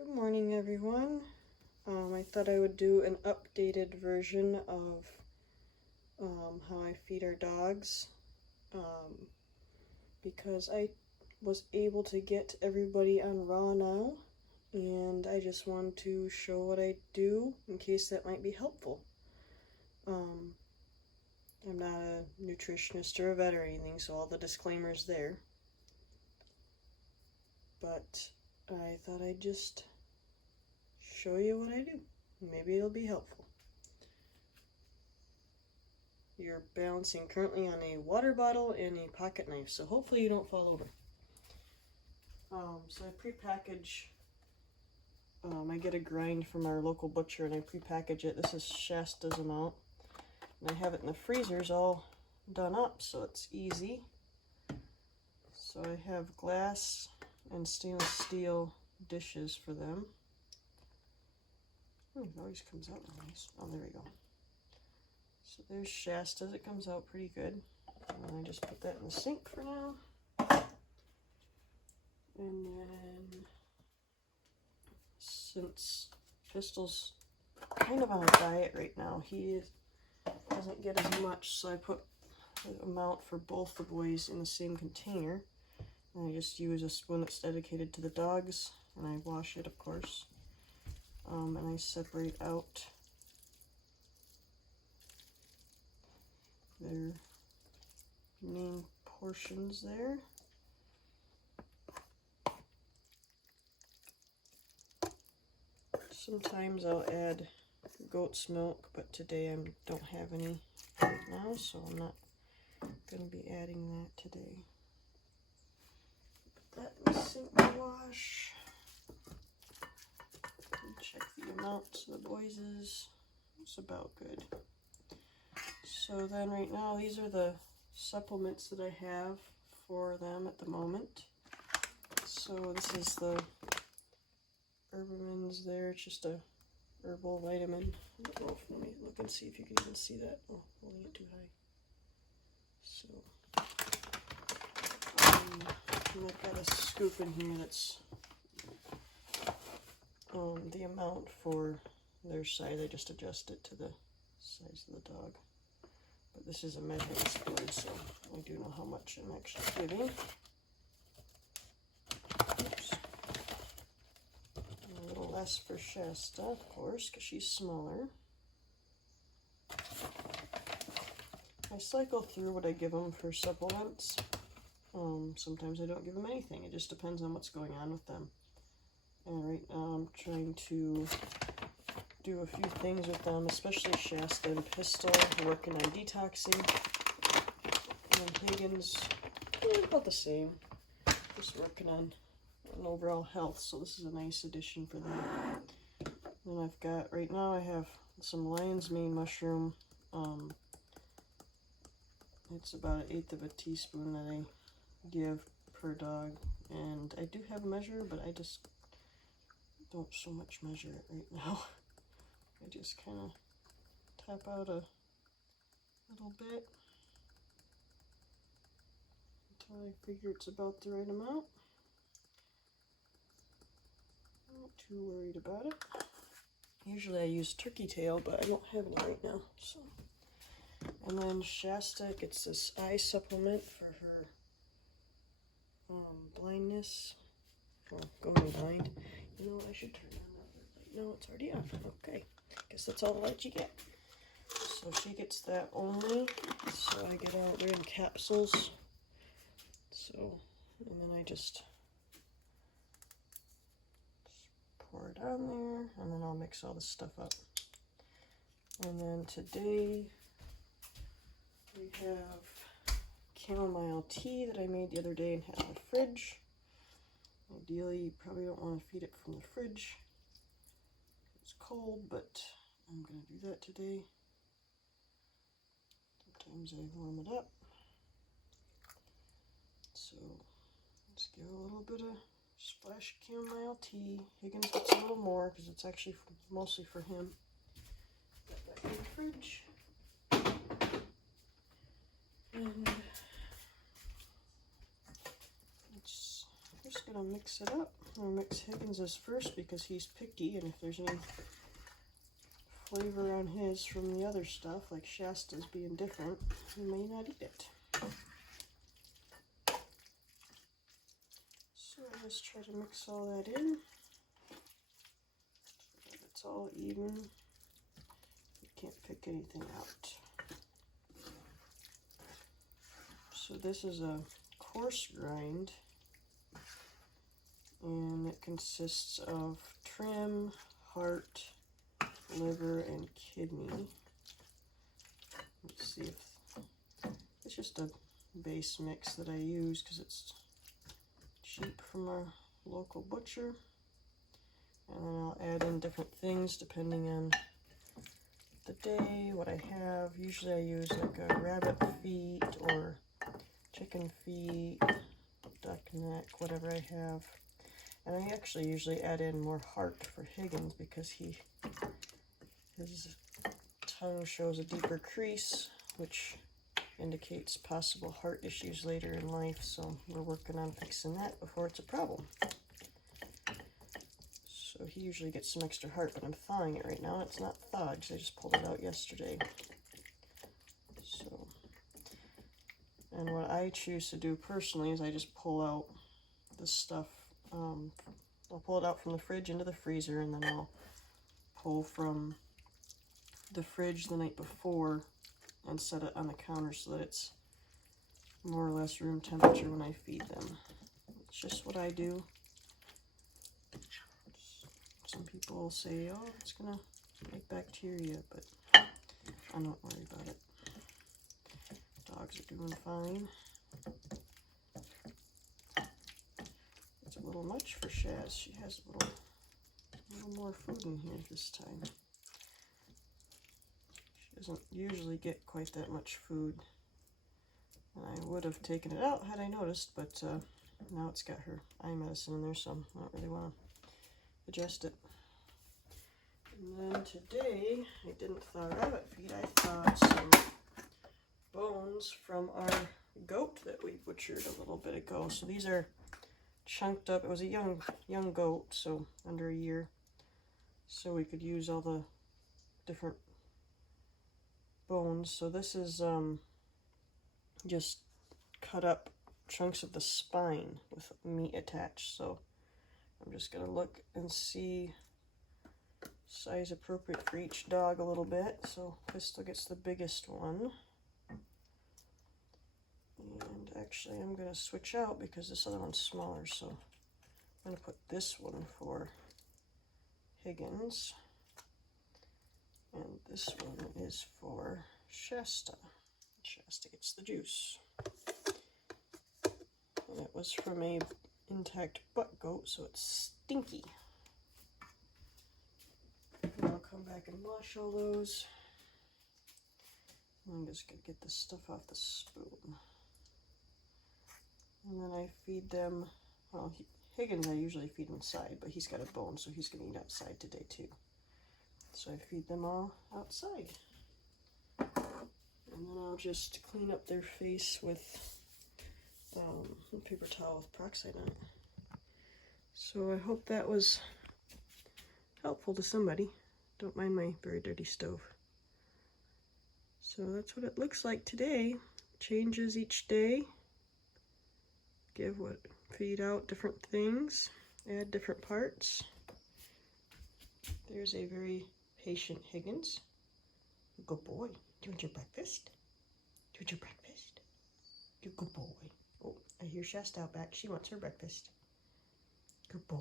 Good morning, everyone. I thought I would do an updated version of how I feed our dogs because I was able to get everybody on raw now, and I just wanted to show what I do in case that might be helpful. I'm not a nutritionist or a vet or anything, so all the disclaimers there. But I thought I'd just show you what I do. Maybe it'll be helpful. You're balancing currently on a water bottle and a pocket knife, so hopefully you don't fall over. So I pre-package, I get a grind from our local butcher and I pre-package it. This is Shasta's amount. And I have it in the freezers all done up, so it's easy. So I have glass and stainless steel dishes for them. It always comes out nice. Oh, there we go. So there's Shasta's. It comes out pretty good. And I just put that in the sink for now. And then, since Pistol's kind of on a diet right now, he doesn't get as much, so I put the amount for both the boys in the same container. And I just use a spoon that's dedicated to the dogs, and I wash it, of course. And I separate out their main portions there. Sometimes I'll add goat's milk, but today I don't have any right now, so I'm not going to be adding that today. Put that in the sink to wash. Check the amount of the boys is. It's about good. So then right now, these are the supplements that I have for them at the moment. So this is the Herbamins there. It's just a herbal vitamin. I don't know if, let me look and see if you can even see that. Oh, holding it too high. So, and I've got a scoop in here that's the amount for their size. I just adjust it to the size of the dog. But this is a measuring spoon, so I do know how much I'm actually giving. Oops. A little less for Shasta, of course, because she's smaller. I cycle through what I give them for supplements. Sometimes I don't give them anything. It just depends on what's going on with them. And right now I'm trying to do a few things with them, especially Shasta and Pistol, working on detoxing. And Higgins, about the same, just working on overall health, so this is a nice addition for them. And I've got, right now I have some lion's mane mushroom. It's about 1/8 of a teaspoon that I give per dog, and I do have a measure, but I just don't so much measure it right now. I just kind of tap out a little bit until I figure it's about the right amount. I'm not too worried about it. Usually I use turkey tail, but I don't have any right now. So, and then Shasta gets this eye supplement for her blindness, or going blind. You know what, I should turn on that light. No, it's already on. Okay, guess that's all the light you get. So she gets that only. So I get out, they're in capsules. So, and then I just pour it on there, and then I'll mix all this stuff up. And then today we have chamomile tea that I made the other day and had in the fridge. Ideally, you probably don't want to feed it from the fridge. It's cold, but I'm going to do that today. Sometimes I warm it up. So let's give a little bit of splash of chamomile tea. Higgins gets a little more because it's actually mostly for him. Put that in the fridge. And I'm just going to mix it up. I'll mix Higgins's first because he's picky, and if there's any flavor on his from the other stuff, like Shasta's being different, he may not eat it. So I just try to mix all that in so that it's all even. You can't pick anything out. So this is a coarse grind, and it consists of trim, heart, liver, and kidney. Let's see if it's just a base mix that I use because it's cheap from our local butcher. And then I'll add in different things depending on the day, what I have. Usually I use like a rabbit feet or chicken feet, duck neck, whatever I have. And I actually usually add in more heart for Higgins because his tongue shows a deeper crease, which indicates possible heart issues later in life. So we're working on fixing that before it's a problem. So he usually gets some extra heart, but I'm thawing it right now. It's not thawed because I just pulled it out yesterday. So, and what I choose to do personally is I just pull out the stuff. I'll pull it out from the fridge into the freezer, and then I'll pull from the fridge the night before and set it on the counter so that it's more or less room temperature when I feed them. It's just what I do. Some people will say, oh, it's gonna make bacteria, but I don't worry about it. Dogs are doing fine. It's a little much for Shaz. She has a little more food in here this time. She doesn't usually get quite that much food. And I would have taken it out had I noticed, but now it's got her eye medicine in there, so I don't really want to adjust it. And then today, I didn't thaw rabbit feet. I thawed some bones from our goat that we butchered a little bit ago. So these are chunked up. It was a young goat, so under a year. So we could use all the different bones. So this is just cut up chunks of the spine with meat attached. So I'm just gonna look and see size appropriate for each dog a little bit. So Crystal gets the biggest one. And actually I'm gonna switch out because this other one's smaller. So I'm gonna put this one for Higgins. And this one is for Shasta. Shasta gets the juice. And it was from a intact butt goat, so it's stinky. And I'll come back and wash all those. I'm just gonna get this stuff off the spoon. And then I feed them, well, Higgins I usually feed inside, but he's got a bone, so he's gonna eat outside today too. So I feed them all outside. And then I'll just clean up their face with a paper towel with peroxide on it. So I hope that was helpful to somebody. Don't mind my very dirty stove. So that's what it looks like today. Changes each day. Feed out different things. Add different parts. There's a very patient Higgins. Good boy. Do you want your breakfast? Do you want your breakfast? You're a good boy. Oh, I hear Shasta out back. She wants her breakfast. Good boy.